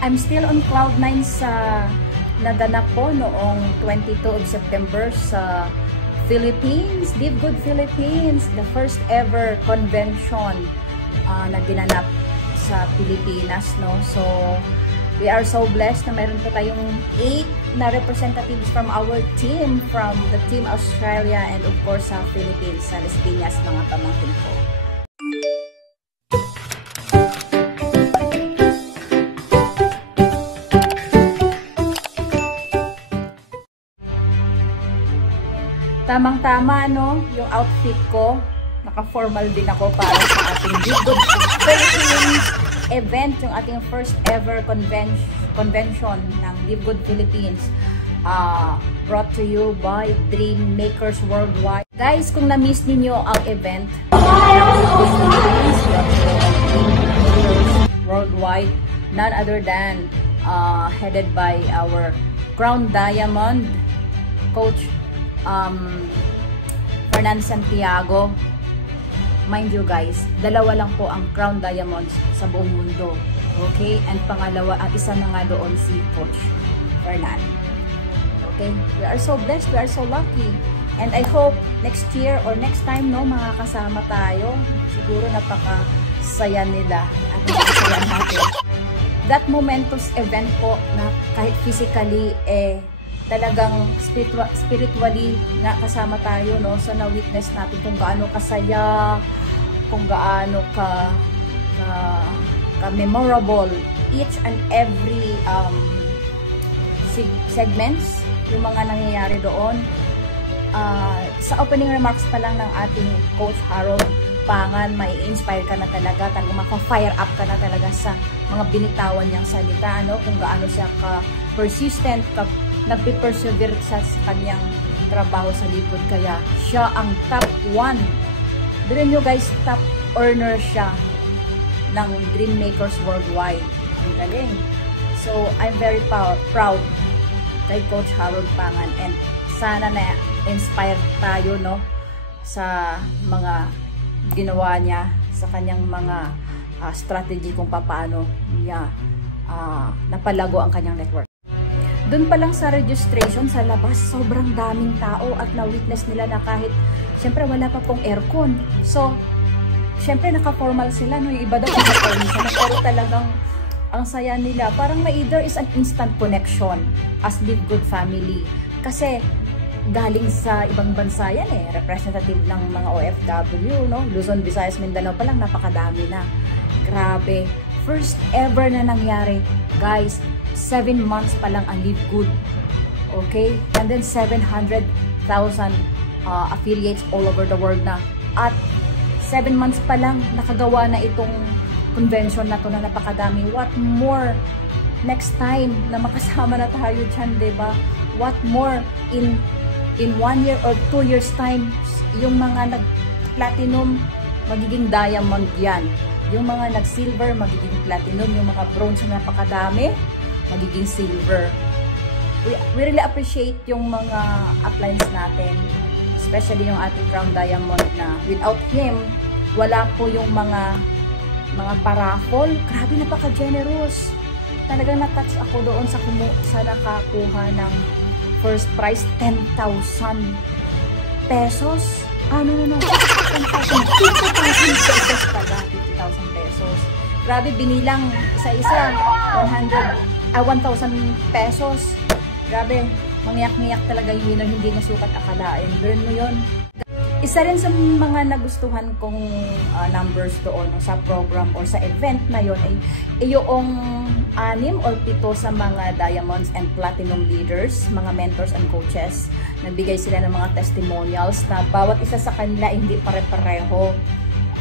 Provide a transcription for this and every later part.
I'm still on cloud 9 sa naganap po noong 22 of September sa Philippines, Live Good Philippines, the first ever convention na ginanap sa Pilipinas, no? So we are so blessed na mayroon po tayong 8 na representatives from our team, from the team Australia and of course sa Philippines, sa Las Piñas, mga pamangkin ko. Tamang-tama, no? Yung outfit ko, naka-formal din ako para sa ating Live Good Philippines event, yung ating first ever convention ng Live Good Philippines, brought to you by Dream Makers Worldwide. Guys, kung na-miss ninyo ang event Worldwide, none other than headed by our Crown Diamond Coach Fernan Santiago. Mind you guys, dalawa lang po ang Crown Diamonds sa buong mundo. Okay? And pangalawa, at isa na nga doon si Coach Fernan. Okay? We are so blessed, we are so lucky. And I hope next year or next time, no, makakasama tayo. Siguro napakasaya nila at napakasaya natin. That momentous event po na kahit physically, talagang spiritually nga kasama tayo, no? So na-witness natin kung gaano kasaya, kung gaano ka memorable each and every segments, yung mga nangyayari doon. Sa opening remarks pa lang ng ating Coach Harold Pangan, may inspire ka na talaga, talagang maka-fire up ka na talaga sa mga binitawan niyang salita, no? Kung gaano siya ka-persistent, nagpe-persevere sa kanyang trabaho sa likod, kaya siya ang top 1. Birin nyo guys, top earner siya ng Dream Makers Worldwide. Ang galing. So, I'm very proud kay Coach Harold Pangan, and sana na-inspire tayo, no, sa mga ginawa niya, sa kanyang mga strategy kung paano niya napalago ang kanyang network. Doon pa lang sa registration sa labas, sobrang daming tao at na-witness nila na kahit, syempre wala pa pong aircon. So, syempre naka-formal sila, no? Yung iba daw naka-formal, pero talagang ang saya nila. Parang either is an instant connection as Live Good family. Kasi, galing sa ibang bansa yan representative ng mga OFW, no? Luzon, Visayas, Mindanao pa lang, napakadami na. Grabe. First ever na nangyari, guys. 7 months pa lang ang Live Good. Okay? And then 700,000 affiliates all over the world na. At 7 months pa lang nakagawa na itong convention na to na napakadami. What more next time na makasama na tayo dyan, diba? What more in 1 year or 2 years time, yung mga nag-platinum, magiging diamond yan. Yung mga nag-silver, magiging platinum. Yung mga bronze na napakadami, magiging silver. We really appreciate yung mga uplines natin, especially yung ating Crown Diamond na without him, wala po yung mga paraffol. Grabe, napaka-generous. Talagang na-touch ako doon sa nakakuha ng first prize, 10,000 pesos. 10,000 pesos pala, 50,000 pesos. Grabe, binilang isa-isa, 1,000 pesos. Grabe, mangyak-ngyak talaga yung winner, hindi nasukat akalain. Learn mo yun. Isa rin sa mga nagustuhan kong numbers doon sa program or sa event na yun ay yung 6 or 7 sa mga diamonds and platinum leaders, mga mentors and coaches. Nagbigay sila ng mga testimonials na bawat isa sa kanila hindi pare-pareho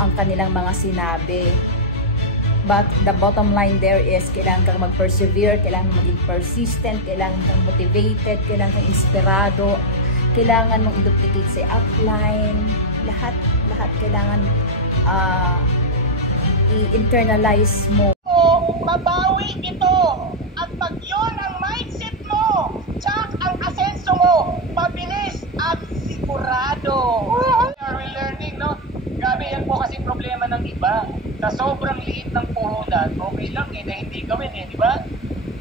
ang kanilang mga sinabi. But the bottom line there is kailangan kang mag-persevere, kailangan maging persistent, kailangan kang motivated, kailangan kang inspirado, kailangan mong i-duplicate sa upline, lahat kailangan i-internalize mo. Mabawi ito at pag yun ang mindset mo, tsak ang asenso mo, mabilis at sigurado. We are learning, no? Grabe yan po kasi problema ng iba. Sa sobrang liit ng puhunan, okay lang na hindi gawin di ba?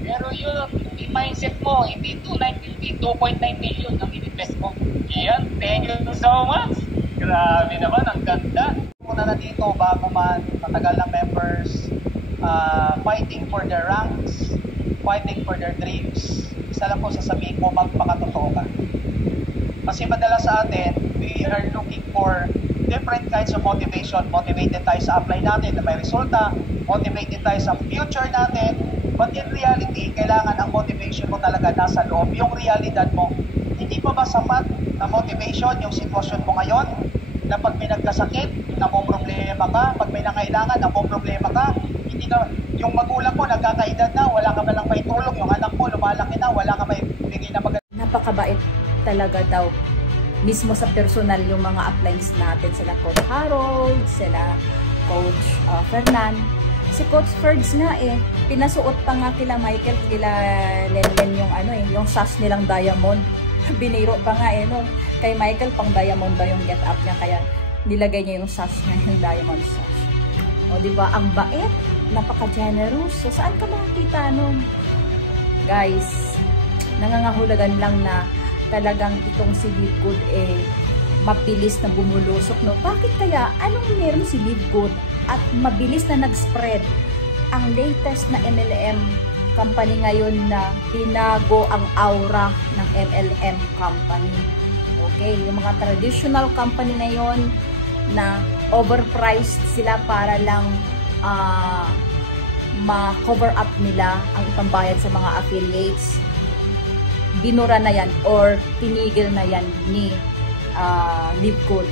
Pero yung mindset mo, hindi 2.9 million ang in-invest mo. Yan, thank you so much. Grabe naman, ang ganda. Muna na dito, bago man, matagal ng members, fighting for their ranks, fighting for their dreams. Isa lang po sasabihin ko, magpakatotoo ka. Kasi madalas sa atin, we are looking for different kinds of motivation. Motivated tayo sa apply natin na may resulta, motivated tayo sa future natin, but in reality, kailangan ang motivation mo talaga nasa loob. Yung realidad mo, hindi pa ba sapat na motivation yung sitwasyon mo ngayon? Na pag may nagkasakit, na may problema ka, pag may nangailangan, na may problema ka, hindi ka, yung magulang mo nagkakaedad na, wala ka malang may tulong, yung anak mo lumalaki na, wala ka may bigay na maganda. Napakabait talaga daw mismo sa personal yung mga uplines natin, sila Coach Harold, sila Coach Fernan. Si Coach Ferds nga pinasuot pa nga kila Michael, kila Lenlen yung yung sash nilang diamond. Biniro pa nga no. Kay Michael pang diamond ba yung get up niya, kaya nilagay niya yung sash niya, yung diamond sash. O di ba, ang bait, napaka-generous. So saan ka makakita nun? Guys, nangangahulugan lang na talagang itong si Live Good mabilis na bumulusok, no? Bakit kaya? Anong meron si Live Good at mabilis na nag-spread? Ang latest na MLM company ngayon na binago ang aura ng MLM company. Okay, yung mga traditional company na yon na overpriced sila para lang ma-cover up nila ang ipambayad sa mga affiliates. Binura na yan or tinigil na yan ni Live Good.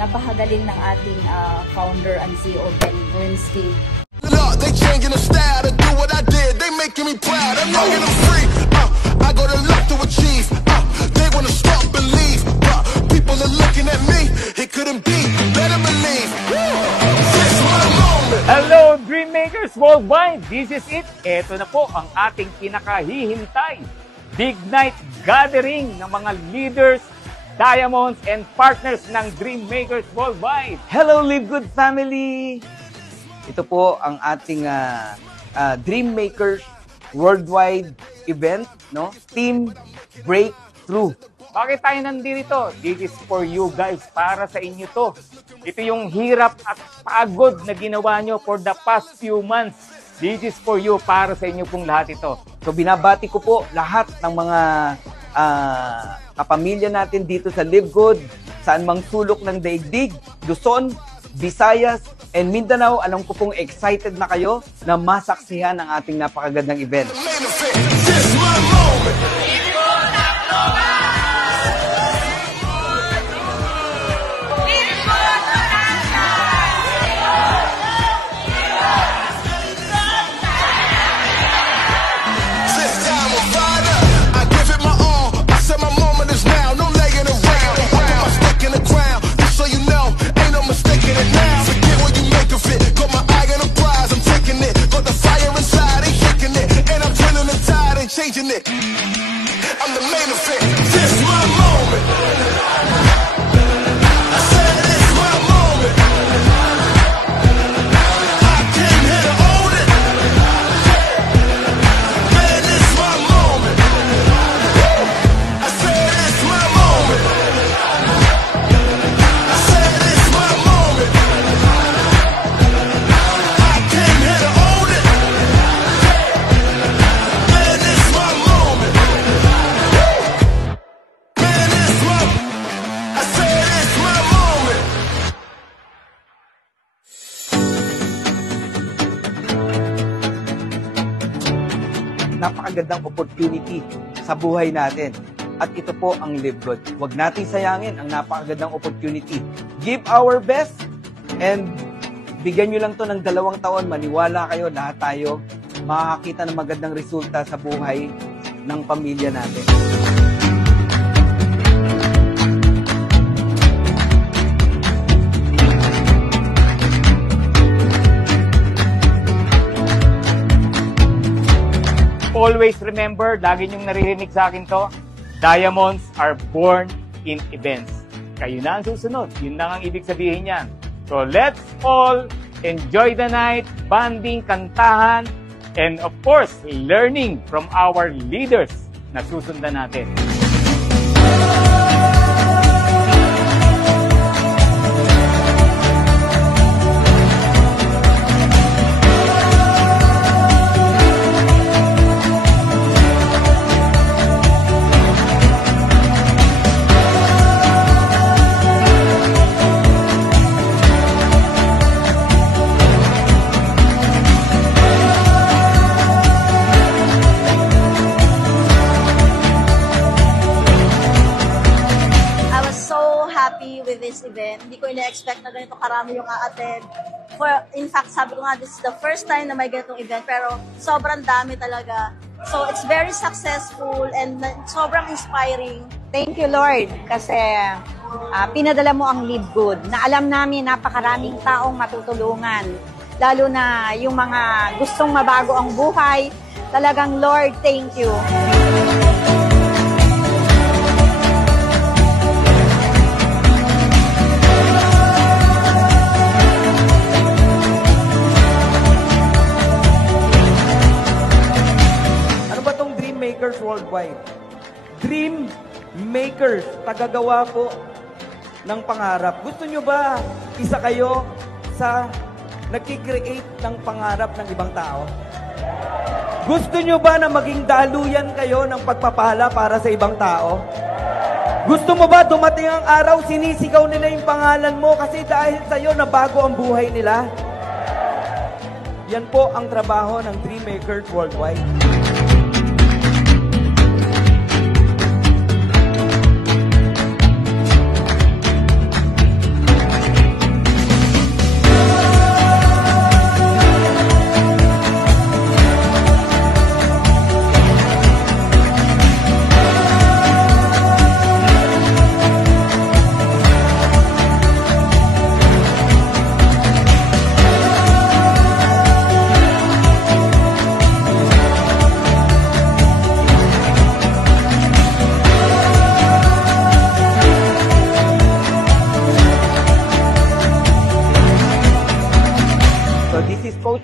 Napakagaling ng ating founder and CEO Ben Grinsky. They changing the style to do what I did. They making me proud. I'm knocking them free. I go to love to achieve. They wanna stop and leave. People are looking at me. It couldn't be. Better believe. This my moment. Hello, Dreammakers Worldwide! This is it. Ito na po ang ating pinakahihintay. Big night gathering ng mga leaders, diamonds, and partners ng Dreammakers Worldwide. Hello, Live Good family! Ito po ang ating Dreammakers Worldwide event, no? Team Breakthrough. Bakit tayo nandito? This is for you guys, para sa inyo to. Ito yung hirap at pagod na ginawa nyo for the past few months. This is for you, para sa inyo pong lahat ito. So binabati ko po lahat ng mga kapamilya natin dito sa Live Good, saan mang sulok ng daigdig, Luzon, Visayas, and Mindanao. Alam ko pong excited na kayo na masaksihan ang ating napakagandang event. Changing it. I'm the main event. This is my moment. I said this is my moment. I came here to own it. Man, this is my moment. I said this is my moment. I said this is my moment. I came here to own it. Napakagandang opportunity sa buhay natin. At ito po ang Live Good. Huwag nating sayangin ang napakagandang opportunity. Give our best and bigyan nyo lang to ng 2 taon. Maniwala kayo, lahat tayo makakakita ng magandang resulta sa buhay ng pamilya natin. Always remember, lagi niyong naririnig sa akin to, diamonds are born in events. Kayo na ang susunod. Yun lang ang ibig sabihin niyan. So let's all enjoy the night, bonding, kantahan, and of course, learning from our leaders na susundan natin. With this event. Hindi ko ina-expect na ganito karami yung a-attend. In fact, sabi ko nga, this is the first time na may ganitong event, pero sobrang dami talaga. So, it's very successful and sobrang inspiring. Thank you, Lord, kasi pinadala mo ang Live Good, na alam namin napakaraming taong matutulungan, lalo na yung mga gustong mabago ang buhay. Talagang, Lord, thank you. Worldwide. Dream makers, tagagawa po ng pangarap. Gusto nyo ba isa kayo sa nagki-create ng pangarap ng ibang tao? Gusto nyo ba na maging daluyan kayo ng pagpapala para sa ibang tao? Gusto mo ba dumating ang araw, sinisigaw nila yung pangalan mo kasi dahil sa'yo nabago ang buhay nila? Yan po ang trabaho ng Dream Makers Worldwide.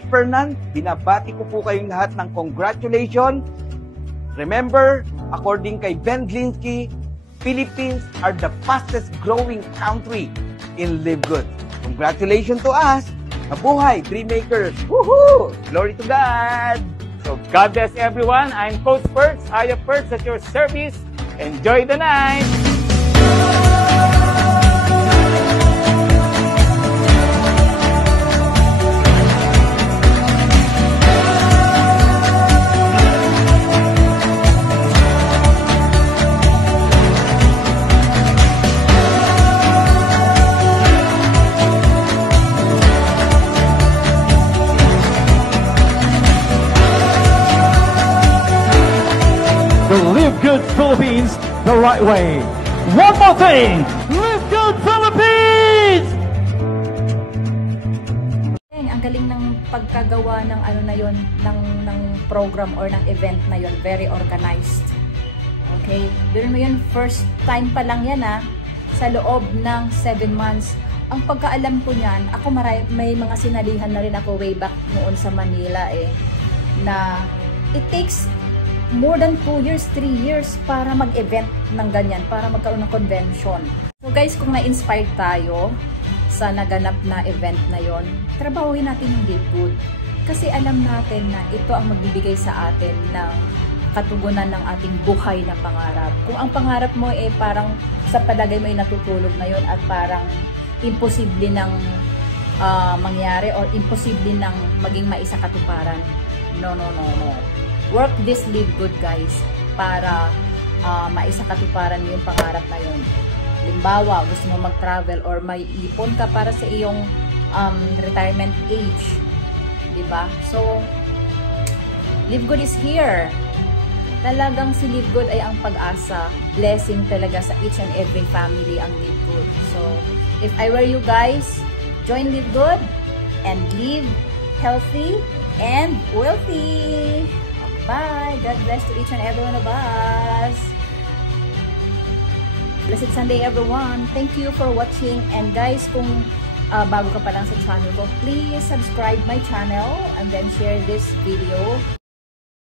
Fernan, binabati ko po kayong lahat ng congratulations. Remember, according kay Ben Glinsky, Philippines are the fastest growing country in Live Good. Congratulations to us. Mabuhay, Dream Makers. Woohoo! Glory to God! So God bless everyone. I'm Coach Perks. Aya Perks at your service. Enjoy the night! Live Good Philippines the right way. One more thing, Live Good Philippines! Ang galing ng pagkagawa ng ano na yon, ng program or ng event na yon, very organized. Okay, yun mo yun, first time pa lang yan sa loob ng 7 months. Ang pagkaalam ko niyan, ako may mga sinalihan na rin ako way back noon sa Manila na it takes more than 2 years, 3 years para mag-event ng ganyan, para magkaroon ng convention. So guys, kung na-inspired tayo sa naganap na event na yon, trabahuin natin yung Live Good. Kasi alam natin na ito ang magbibigay sa atin ng katugunan ng ating buhay na pangarap. Kung ang pangarap mo parang sa palagay mo ay natutulog na yon at parang imposible nang mangyari or imposible nang maging maisa katuparan. No. Work this Live Good, guys, para maisa katuparan mo yung pangarap na yun. Halimbawa, gusto mo mag-travel or may ipon ka para sa iyong retirement age. Diba? So, Live Good is here. Talagang si Live Good ay ang pag-asa. Blessing talaga sa each and every family ang Live Good. So, if I were you guys, join Live Good and live healthy and wealthy. Bye! God bless to each and every one of us. Blessed Sunday, everyone. Thank you for watching. And guys, kung bago ka pa lang sa channel ko, please subscribe my channel and then share this video.